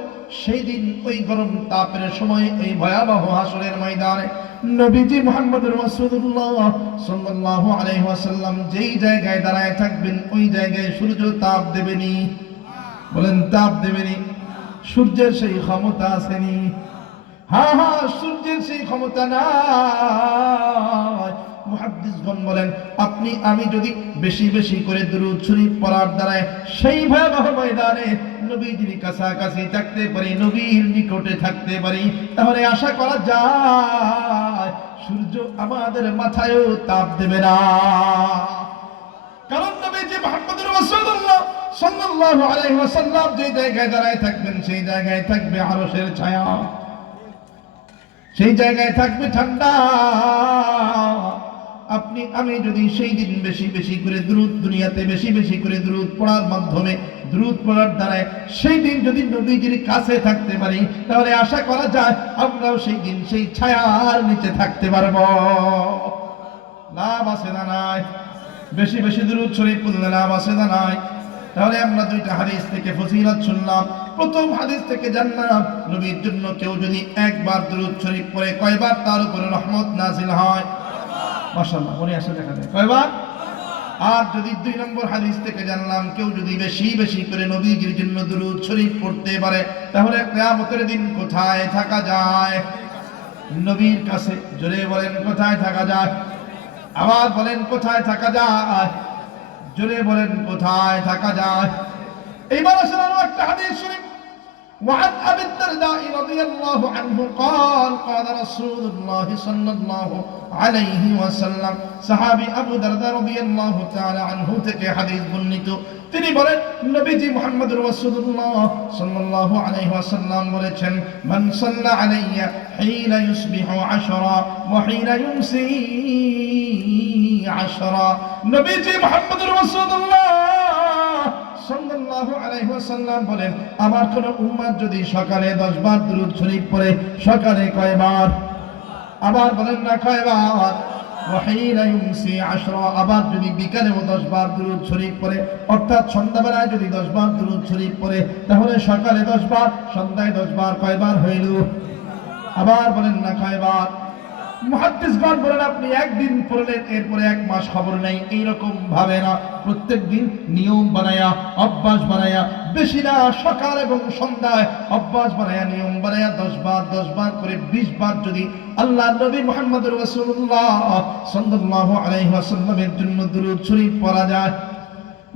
সেই দিন ওই গরম তাপের সময় এই ভয়াবহ হাসরের ময়দানে নবীজি মুহাম্মদুর রাসূলুল্লাহ সাল্লাল্লাহু আলাইহি ওয়াসাল্লাম যেই জায়গায় দাঁড়ায় থাকবেন ওই জায়গায় সূর্য তাপ দেবেনি। বলেন তাপ দেবেনি। সূর্যের সেই ক্ষমতা আসেনি। হ্যাঁ হ্যাঁ, সূর্যের সেই ক্ষমতা নাই। মুহাদ্দিসগণ বলেন আপনি আমি যদি বেশি বেশি করে দুরূদ শরীফ পড়ার দ্বারা সেই ভয়াবহ ময়দানে নবীজির কাছাকাছি থাকতে পারি, নবীর নিকটে থাকতে পারি, তাহলে আশা করা যায় সূর্য আমাদের মাথায়ও তাপ দেবে না। কারণ নবীজি মুহাম্মদুর রাসূলুল্লাহ সাল্লাল্লাহু আলাইহি ওয়াসাল্লাম যে জায়গায় দাঁড়ায় থাকবেন সেই জায়গায় থাকবে আরশের ছায়া, সেই জায়গায় থাকবে ঠান্ডা। আপনি আমি যদি সেই দিন বেশি বেশি করে দুরূদ, দুনিয়াতে বেশি বেশি করে দুরূদ পড়ার মাধ্যমে, দুরূদ পড়ার দ্বারা সেই দিন যদি নবীজির কাছে থাকতে পারি, তাহলে আশা করা যায় আমরাও সেই দিন সেই ছায়ার নিচে থাকতে পারবো। লাভ আছে না নাই? বেশি বেশি দুরূদ শরীফ পড়লে লাভ আছে না নাই? তাহলে আমরা দুইটা হাদিস থেকে ফজিলত শুনলাম। প্রথম হাদিস থেকে জানলাম নবীর জন্য কেউ যদি একবার দুরূদ শরীফ পড়ে কয়বার তার উপরে রহমত নাযিল হয়? মাশাআল্লাহ, মনে আসে দেখা যায় কয়বার? আর যদি 2 নম্বর হাদিস থেকে জানলাম কেউ যদি বেশি বেশি করে নবীজির জন্য দুরূদ শরীফ পড়তে পারে, তাহলে কিয়ামতের দিন কোথায় থাকা যায়? নবীর কাছে। জোরে বলেন কোথায় থাকা যায়? আবার বলেন কোথায় থাকা যায়? জোরে বলেন কোথায় থাকা যায়? এইবার আসলে আরো একটা হাদিস শুনি। وعن أبي الدرداء رضي الله عنه قال قال رسول الله صلى الله عليه وسلم صحابي أبو الدرداء رضي الله تعالى عنه থেকে হাদিস বর্ণিত। তিনি বলেন নবীজি মুহাম্মদুর রাসূলুল্লাহ সাল্লাল্লাহু আলাইহি ওয়াসাল্লাম বলেছেন মান সাল্লা আলাইয়া হিনা ইউসবিহু 10 ওয়া হিনা ইউমসি 10। নবীজি মুহাম্মদুর রাসূলুল্লাহ সাল্লাল্লাহু আলাইহি ওয়াসাল্লাম বলেন আমার কোন উম্মত যদি সকালে 10 বার দুরূদ শরীফ পড়ে, সকালে কয়বার? আবার বলেন না কয়বার? ওয়া হিনা ইউমসি 10। আবার যদি বিকালেও 10 বার দুরূদ শরীফ পড়ে, অর্থাৎ সন্ধ্যাবেলায় যদি 10 বার দুরূদ শরীফ পড়ে, তাহলে সকালে 10 বার, সন্ধ্যায় 10 বার, কয়বার হইল? আবার বলেন না কয়বার? মুহাদ্দিসগণ বলেন আপনি একদিন পড়লেন এরপরে 1 মাস খবর নেই, এইরকম ভাবে না। প্রত্যেক দিন নিয়ম বানায়া, অভ্যাস বানায়া, বেশি না সকাল এবং সন্ধ্যায় অভ্যাস বানায়া, নিয়ম বানায়া 10 বার 10 বার করে 20 বার যদি আল্লাহ নবী মুহাম্মদুর রাসূলুল্লাহ সাল্লাল্লাহু আলাইহি ওয়াসাল্লামের জন্য দুরূদ শরীফ পড়া যায়,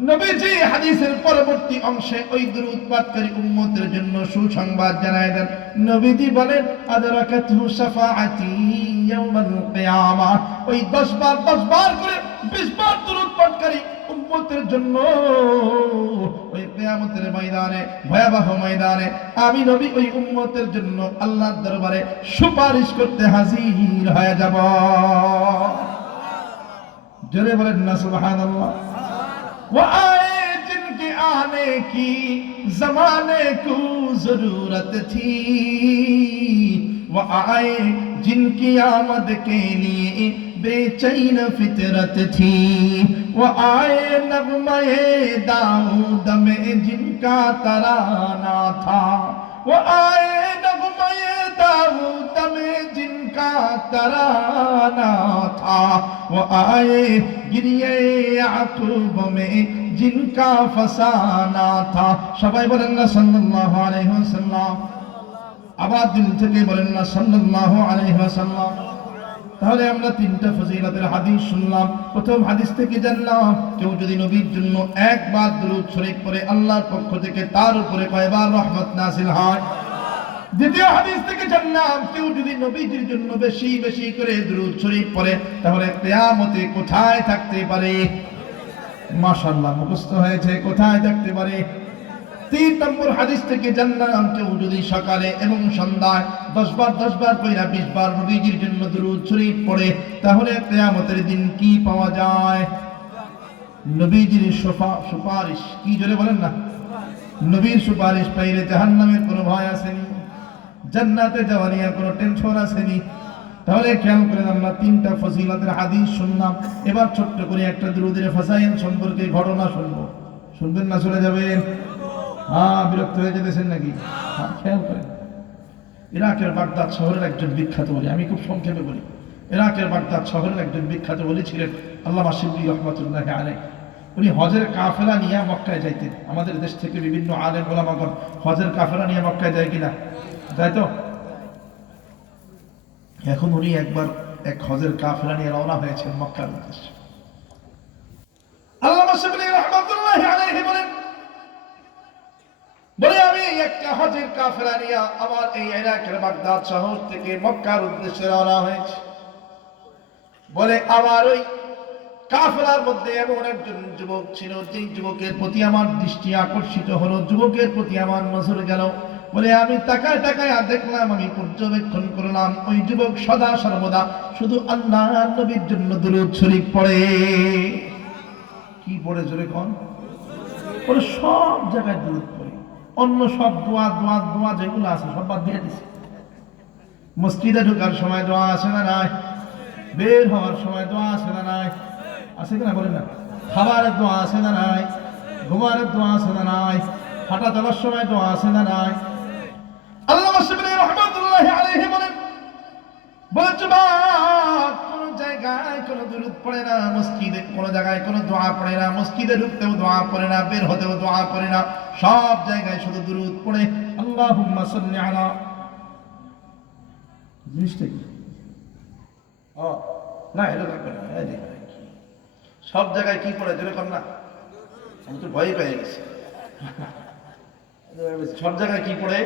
নবীজি হাদিসের পরবর্তী অংশে ওই দুরূদ পাঠকারী উম্মতের জন্য সুসংবাদ জানায় দেন। নবীজি বলেন আদরাকাতহু শাফাআতি ইয়াউমাল কিয়ামাহ। ওই 10 বার 10 বার করে 20 বার দুরূদ পাঠকারী উম্মতের জন্য ওই কিয়ামতের ময়দানে, ভয়াবহ ময়দানে আমি নবী ওই উম্মতের জন্য আল্লাহর দরবারে সুপারিশ করতে হাজির হয়ে যাব। জোরে বলেন না সুবহানাল্লাহ। वो आए जिनके आने की जमाने को जरूरत थी, वो आए जिनकी आमद के लिए बेचैन फितरत थी, वो आए नगमे दाऊद में जिनका तराना था, वो आए नगमे दाऊद में जिनका तराना था, वो आए गिरिए याकूब में जिनका फसाना था। সবাই বলেন না সাল্লাল্লাহু আলাইহি ওয়াসাল্লাম। আবার দিল থেকে বলেন না সাল্লাল্লাহু আলাইহি ওয়াসাল্লাম। তাহলে আমরা তিনটা ফজিলতের হাদিস শুনলাম। প্রথম হাদিস থেকে জানলাম কেউ যদি নবীর জন্য একবার দুরূদ শরীফ পড়ে আল্লাহর পক্ষ থেকে তার উপরে কয়বার রহমত নাযিল হয়। দ্বিতীয় হাদিস থেকে জানলাম কেউ যদি নবীজির জন্য বেশি বেশি করে দুরূদ শরীফ পড়ে তাহলে কিয়ামতে কোথায় থাকতে পারে? মাশাআল্লাহ মুখস্থ হয়েছে, কোথায় থাকতে পারে? 3 নম্বর হাদিস থেকে জানলাম কেউ যদি সকালে এবং সন্ধ্যায় 10 বার কইরা 20 বার নবীজির জন্য দুরূদ শরীফ পড়ে তাহলে কিয়ামতের দিন কি পাওয়া যায়? নবীজির সুপারিশ। কি জোরে বলেন না? নবীর সুপারিশ পাইলে জাহান্নামের কোনো ভয় আসেনি, জান্নাতে যাওয়া নিয়ে কোনো টেনশন আসেনি। তাহলে খেয়াল করেন আমরা 3টা ফজিলতের হাদিস শুনলাম। এবার ছোট্ট করে একটা দুরূদের ফাসাইল সম্পর্কে ঘটনা শুনবো। শুনবেন না চলে যাবেন? বিরক্ত হয়ে যেতেছেন নাকি? খেয়াল করেন, ইরাকের বাগদাদ শহরের একজন বিখ্যাত ওলি, আমি খুব সংক্ষেপে বলি, ইরাকের বাগদাদ শহরের একজন বিখ্যাত ওলি ছিলেন আল্লামা শিবলি রহমাতুল্লাহি আলাইহি। উনি হজের কাফেলা নিয়ে মক্কায় যাইতেন। আমাদের দেশ থেকে বিভিন্ন আলেম ওলামাগণ হজের কাফেলা নিয়ে মক্কায় যায় কিনা? যায় তো। এখন উনি একবার এক হজের কাফেলা নিয়ে রওনা হয়েছেন মক্কার উদ্দেশ্যে। আল্লামা শিবলি রহমাতুল্লাহি আলাইহি বলে আমি একটা হজের কাফেলা নিয়ে আমার এই ইরাকের বাগদাদ শহর থেকে মক্কার উদ্দেশ্যে রওনা হয়েছে। বলে আমার ওই কাফেলার মধ্যে এমন একজন যুবক ছিল, যে যুবকের প্রতি আমার দৃষ্টি আকর্ষিত হলো, যুবকের প্রতি আমার নজর গেল। বলে আমি তাকায় তাকায় দেখলাম, আমি পর্যবেক্ষণ করলাম ওই যুবক সদা সর্বদা শুধু আল্লাহর নবীর জন্য দুরূদ শরীফ পড়ে। কি পড়ে জোরে কোন? পড়ে সব জায়গায় দুরূদ পড়ে, অন্য সব দোয়া দোয়া দোয়া যেগুলো আছে সব বাদ দিয়ে দিছে। মসজিদে ঢোকার সময় দোয়া আছে না নাই? বের হওয়ার সময় দোয়া আছে না নাই? আছে কিনা বলেন না? খাবারের দোয়া আছে না নাই? ঘুমানোর দোয়া আছে না নাই? হাঁটা চলার সময় দোয়া আছে না নাই? আল্লামা শিবলি রহমাতুল্লাহি আলাইহি বলেন, যুবক কোন জায়গায় কোন দুরূদ পড়ে না, মসজিদে কোন জায়গায় কোন দোয়া পড়ে না, মসজিদে ঢুকতেও দোয়া পড়ে না, বের হতেও দোয়া পড়ে না, সব জায়গায় শুধু দুরূদ পড়ে। আল্লাহুম্মা সাল্লি আলা, জিনিসটা কি? না এটা লাগবে না, সব জায়গায় কি পড়ে যেরকম না, আমি তো ভয় পেয়ে গেছি। সব জায়গায় কি পড়ে?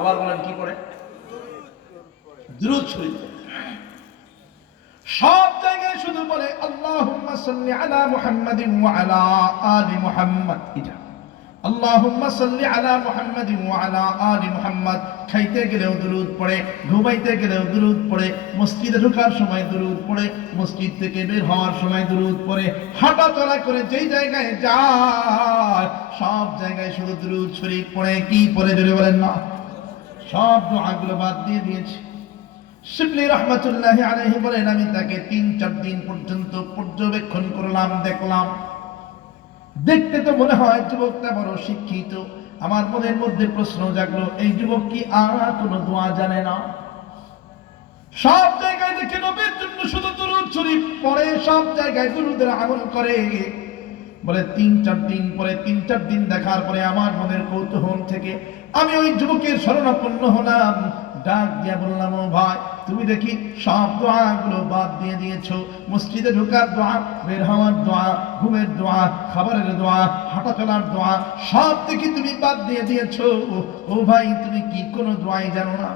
আবার বলেন কি পড়ে? দুরূদ শরীফ। সব জায়গায় শুধু বলে আল্লাহুম্মা সাল্লি আলা মুহাম্মাদিন ওয়া আলা আলি মুহাম্মাদ। এটা আল্লাহুম্মা সাল্লি আলা মুহাম্মাদিন ওয়া আলা আলি মুহাম্মাদ। খাইতে গেলেও দুরূদ পড়ে, ঘুমাইতে গেলেও দুরূদ পড়ে, মসজিদে ঢোকার সময় দুরূদ পড়ে, মসজিদ থেকে বের হওয়ার সময় দুরূদ পড়ে, হাঁটা চলা করে যেই জায়গায় যায় সব জায়গায় শুধু দুরূদ শরীফ পড়ে। কি পড়ে জোরে বলেন না? সব দোয়াগুলো বাদ দিয়ে দিয়েছে। শিবলি রহমাতুল্লাহি আলাইহি বলেন, আমি তাকে 3-4 দিন পর্যন্ত পর্যবেক্ষণ করলাম, দেখলাম। দেখতে তো মনে হয় যুবকটা বড় শিক্ষিত। আমার মনের মধ্যে প্রশ্ন জাগলো, এই যুবক কি আর কোনো দোয়া জানে না? সব জায়গায় দেখে নবীর জন্য শুধু দুরূদ শরীফ পড়ে, সব জায়গায় দুরূদের আমল করে। বলে 3-4 দিন পরে, 3-4 দিন দেখার পরে আমার মনের কৌতূহল থেকে আমি ওই যুবকের শরণাপন্ন হলাম। ডাক দিয়া বললাম, ও ভাই, তুমি দেখি সব দোয়াগুলো বাদ দিয়ে দিয়েছো। মসজিদে ঢোকার দোয়া, বের হওয়ার দোয়া, ঘুমের দোয়া, খাবারের দোয়া, হাঁটা চলার দোয়া সব দেখি তুমি বাদ দিয়ে দিয়েছো। ও ভাই, তুমি কি কোনো দোয়াই জানো না?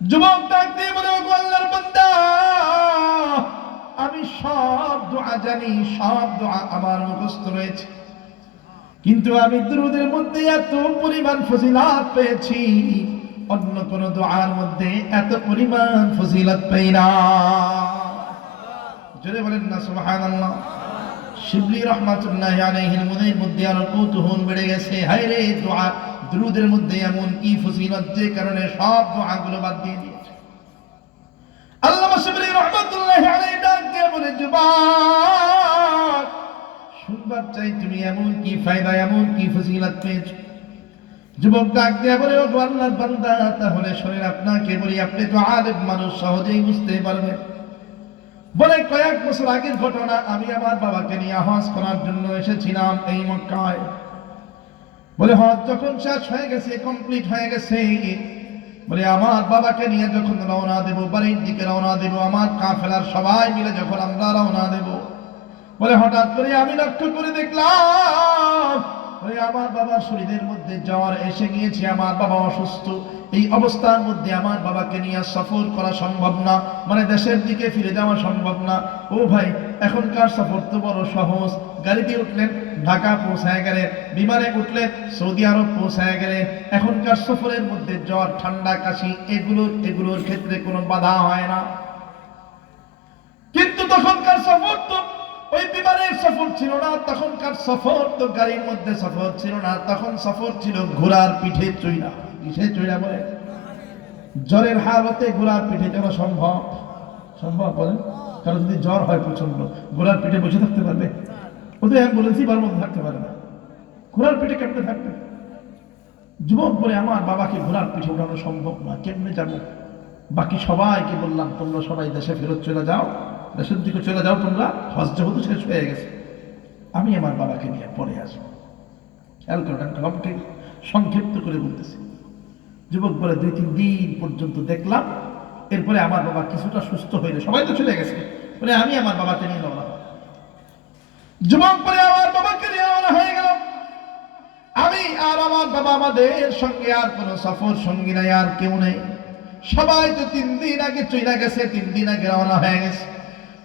যুবক ডাক দিয়ে বলে, ও আল্লাহর বান্দা, আমি সব দোয়া জানি, সব দোয়া আমার মুখস্থ রয়েছে। কিন্তু আমি দুরূদের মধ্যে এত পরিমাণ ফজিলত পেয়েছি, অন্য কোন দোয়ার মধ্যে এত পরিমাণ ফজিলত পাই না। জোরে বলেন না সুবহানাল্লাহ। শিবলি রহমাতুল্লাহি আলাইহির মধ্যে আরো কৌতূহল বেড়ে গেছে, হায় রে দোয়া দুরূদের মধ্যে এমন কি ফজিলত যে কারণে সব দোয়াগুলো বাদ দিয়ে দিয়েছে। আল্লামা শিবলি রহমাতুল্লাহি আলাইহি ডাক দিয়ে বলে, যুবক শুনবার চাই তুমি এমন কি ফায়দা, এমন কি ফজিলত পেয়েছো। যুবক ডাক দিয়ে বলে, ও আল্লাহর বান্দা, তাহলে শোনেন আপনাকে বলি, আপনি তো আলেম মানুষ, সহজেই বুঝতে পারবেন। বলে, কয়েক বছর আগের ঘটনা, আমি আমার বাবাকে নিয়ে হজ করার জন্য এসেছিলাম এই মক্কায়। বলে হজ যখন শেষ হয়ে গেছে, কমপ্লিট হয়ে গেছে, বলে আমার বাবাকে নিয়ে যখন রওনা দেব, বাড়ির দিকে রওনা দেব, আমার কাফেলার সবাই মিলে যখন আমরা রওনা দেব, বলে হঠাৎ করে আমি লক্ষ্য করে দেখলাম ওই আমার বাবার শরীরের মধ্যে জ্বর এসে গিয়েছে, আমার বাবা অসুস্থ। এই অবস্থার মধ্যে আমার বাবাকে নিয়ে সফর করা সম্ভব না, মানে দেশের দিকে ফিরে যাওয়া সম্ভব না। ও ভাই, এখনকার সফর তো বড় সহজ, গাড়িতে উঠলেন ঢাকা পৌঁছায় গেলেন, বিমানে উঠলেন সৌদি আরব পৌঁছায় গেলেন। এখনকার সফরের মধ্যে জ্বর, ঠান্ডা, কাশি এগুলোর ক্ষেত্রে কোনো বাধা হয় না। কিন্তু তখনকার সফর তো ওই বিমানের সফর ছিল না, তখনকার সফর তো গাড়ির মধ্যে সফর ছিল না, তখন সফর ছিল ঘোড়ার পিঠে চড়া। কিসে চড়া বলে? জ্বরের হালতে ঘোড়ার পিঠে চড়া সম্ভব? সম্ভব বলেন? কারণ যদি জ্বর হয় প্রচন্ড, ঘোড়ার পিঠে বসে থাকতে পারবে? ওদের অ্যাম্বুলেন্সই বার মধ্যে থাকতে পারে না, ঘোড়ার পিঠে কেমনে থাকবে? যুবক বলে, আমার বাবাকে ঘোড়ার পিঠে উঠানো সম্ভব না, কেমনে যাব? বাকি সবাইকে বললাম, তোমরা সবাই দেশে ফেরত চলে যাও, দেশের দিকে চলে যাও, তোমরা হজ যেহেতু শেষ হয়ে গেছে, আমি আমার বাবাকে নিয়ে পরে আসবো। সংক্ষিপ্ত করে বলতেছি। যুবক বলে, 2-3 দিন পর্যন্ত দেখলাম, এরপরে আমার বাবা কিছুটা সুস্থ হইলে, সবাই তো চলে গেছে, বলে আমি আমার বাবাকে নিয়ে রওনা। যুবক বলে, আমার বাবাকে নিয়ে রওনা হয়ে গেল। আমি আর আমার বাবা, আমাদের সঙ্গে আর কোন সফর সঙ্গী নাই, আর কেউ নেই। সবাই তো 3 দিন আগে চলে গেছে, 3 দিন আগে রওনা হয়ে গেছে।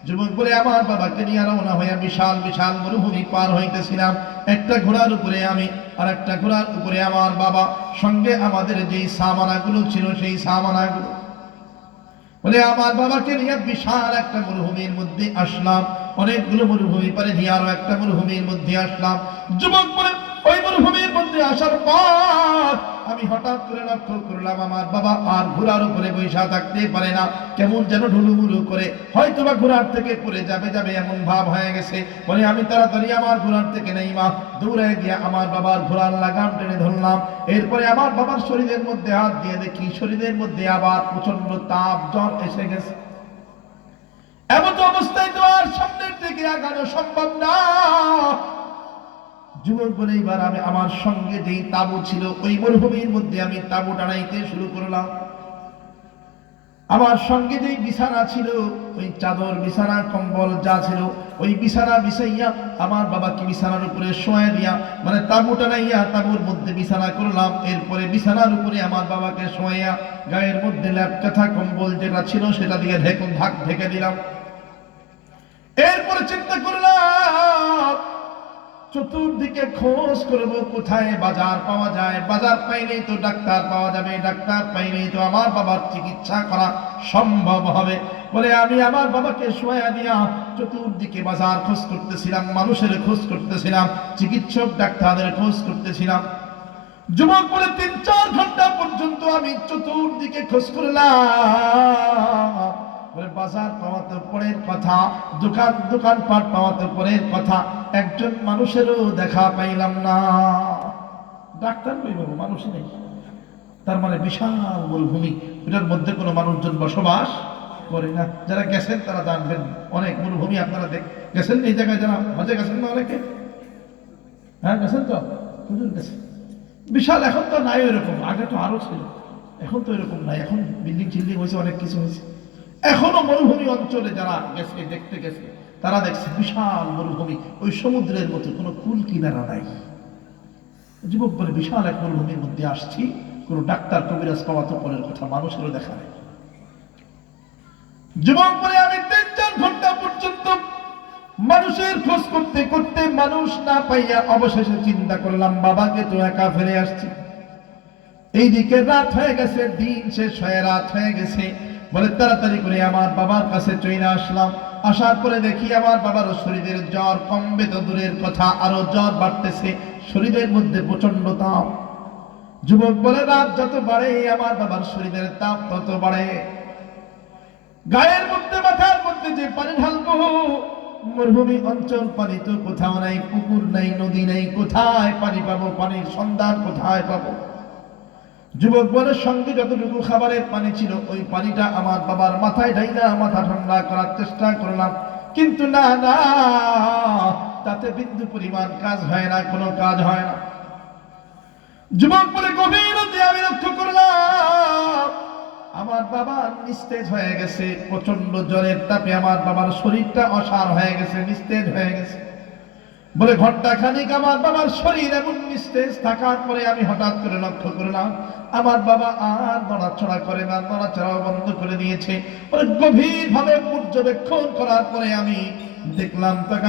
যুবক বলে, আমার বাবাকে নিয়ে রওনা হয়ে বিশাল বিশাল মরুভূমি পার হইতেছিলাম। একটা ঘোড়ার উপরে আমি, আর একটা ঘোড়ার উপরে আমার বাবা, সঙ্গে আমাদের যেই সামানাগুলো ছিল সেই সামানাগুলো। বলে, আমার বাবাকে নিয়ে বিশাল একটা মরুভূমির মধ্যে আসলাম। অনেকগুলো মরুভূমি পারে দিয়ে আরো একটা মরুভূমির মধ্যে আসলাম। যুবক বলে, ওই মরুভূমির মধ্যে আসার পর আমি হঠাৎ করে লক্ষ্য করলাম, আমার বাবা আর ঘোড়ার উপরে বৈশা থাকতে পারে না, কেমন যেন ঢুলুমুলু করে, হয়তো বা ঘোড়ার থেকে পড়ে যাবে এমন ভাব হয়ে গেছে। বলে, আমি তাড়াতাড়ি আমার ঘোড়ার থেকে নেই মা, দৌড়ে গিয়ে আমার বাবার ঘোড়ার লাগাম টেনে ধরলাম। এরপরে আমার বাবার শরীরের মধ্যে হাত দিয়ে দেখি, শরীরের মধ্যে আবার প্রচন্ড তাপ, জ্বর এসে গেছে। এমন অবস্থায় তো আর সামনের দিকে আগানো সম্ভব না। যুবক বলে, এবার আমি আমার সঙ্গে যেই তাবু ছিল, ওই মরুভূমির মধ্যে আমি তাবু টানাইতে শুরু করলাম। আমার সঙ্গে যেই বিছানা ছিল, ওই চাদর, বিছানা, কম্বল যা ছিল, ওই বিছানা বিছাইয়া আমার বাবাকে বিছানার উপরে শোয়া দিয়া, মানে তাবু টানাইয়া তাবুর মধ্যে বিছানা করলাম। এরপরে বিছানার উপরে আমার বাবাকে শোয়া, গায়ের মধ্যে ল্যাপ কাঁথা কম্বল যেটা ছিল সেটা দিয়ে ঢেকে দিলাম। এরপরে চিন্তা করলাম, চতুর্দিকে খোঁজ করব কোথায় বাজার পাওয়া যায়, বাজার পাইলেই তো ডাক্তার পাওয়া যাবে, ডাক্তার পাইলেই তো আমার বাবার চিকিৎসা করা সম্ভব হবে। বলে, আমি আমার বাবাকে শোয়া দিয়া চতুর্দিকে বাজার খোঁজ করতেছিলাম, মানুষের খোঁজ করতেছিলাম, চিকিৎসক ডাক্তারদের খোঁজ করতেছিলাম। যুবক বলে, 3-4 ঘন্টা পর্যন্ত আমি চতুর্দিকে খোঁজ করলাম। বাজার পাওয়া তো পরের কথা, দোকানপাট পাওয়া তো পরের কথা, একজন মানুষেরও দেখা পাইলাম না। ডাক্তার কইব, মানুষই নেই। তার মানে বিশাল মরুভূমি, এটার মধ্যে কোনো মানুষজন বসবাস করে না। যারা গেছেন তারা জানবেন, অনেক মরুভূমি আপনারা গেছেন এই জায়গায়, যারা হজে গেছেন না অনেকে, হ্যাঁ গেছেন তো, গেছেন। বিশাল, এখন তো নাই এরকম, আগে তো আরো ছিল, এখন তো এরকম নাই, এখন বিল্ডিং হয়েছে, অনেক কিছু হয়েছে। এখনো মরুভূমি অঞ্চলে যারা গেছে, দেখতে গেছে, তারা দেখছে বিশাল মরুভূমি, ওই সমুদ্রের মতো কোনো কুল কিনারা নাই। যুবক বলে, বিশাল এক মরুভূমির মধ্যে আসছি, কোনো ডাক্তার কবিরাজ পাওয়া তো পরের কথা, মানুষেরও দেখা নেই। যুবক বলে, আমি 3-4 ঘন্টা পর্যন্ত মানুষের খোঁজ করতে করতে মানুষ না পাইয়া অবশেষে চিন্তা করলাম বাবাকে তো একা ফেলে আসছি। এইদিকে রাত হয়ে গেছে, দিন শেষ হয়ে রাত হয়ে গেছে। বলে তাড়াতাড়ি করে আমার বাবার কাছে চলে আসলাম। আসার পরে দেখি আমার বাবার শরীরের জ্বর কমবে তো দূরের কথা, আরো জ্বর বাড়তেছে, শরীরের মধ্যে প্রচন্ড তাপ। যুবক বলে রাত যত বাড়ে আমার বাবার শরীরের তাপ তত বাড়ে। গায়ের মধ্যে মাথার মধ্যে যে পানি ঢালবো, মরুভূমি অঞ্চল, পানি তো কোথাও নাই, পুকুর নাই, নদী নাই, কোথায় পানি পাবো? পানির সন্ধান কোথায় পাবো? যুবক বলে সঙ্গে যতটুকু খাবারের পানি ছিল ওই পানিটা আমার বাবার মাথায় ঢাইলা মাথা ঠান্ডা করার চেষ্টা করলাম, কিন্তু না না, তাতে বিন্দু পরিমাণ কাজ হয় না, কোনো কাজ হয় না। যুবক বলে গভীর রাতে আমি লক্ষ্য করলাম আমার বাবা নিস্তেজ হয়ে গেছে। প্রচন্ড জ্বরের তাপে আমার বাবার শরীরটা অসাড় হয়ে গেছে, নিস্তেজ হয়ে গেছে। বলে ঘন্টা খানিক আমার বাবার শরীর এমন নিস্তেজ থাকার পরে আমি হঠাৎ করে লক্ষ্য করলাম আমার বাবা আর নড়াচড়া করে না, নড়াচড়া বন্ধ করে দিয়েছে। গভীর ভাবে পর্যবেক্ষণ করার পরে আমি দেখলাম তাকে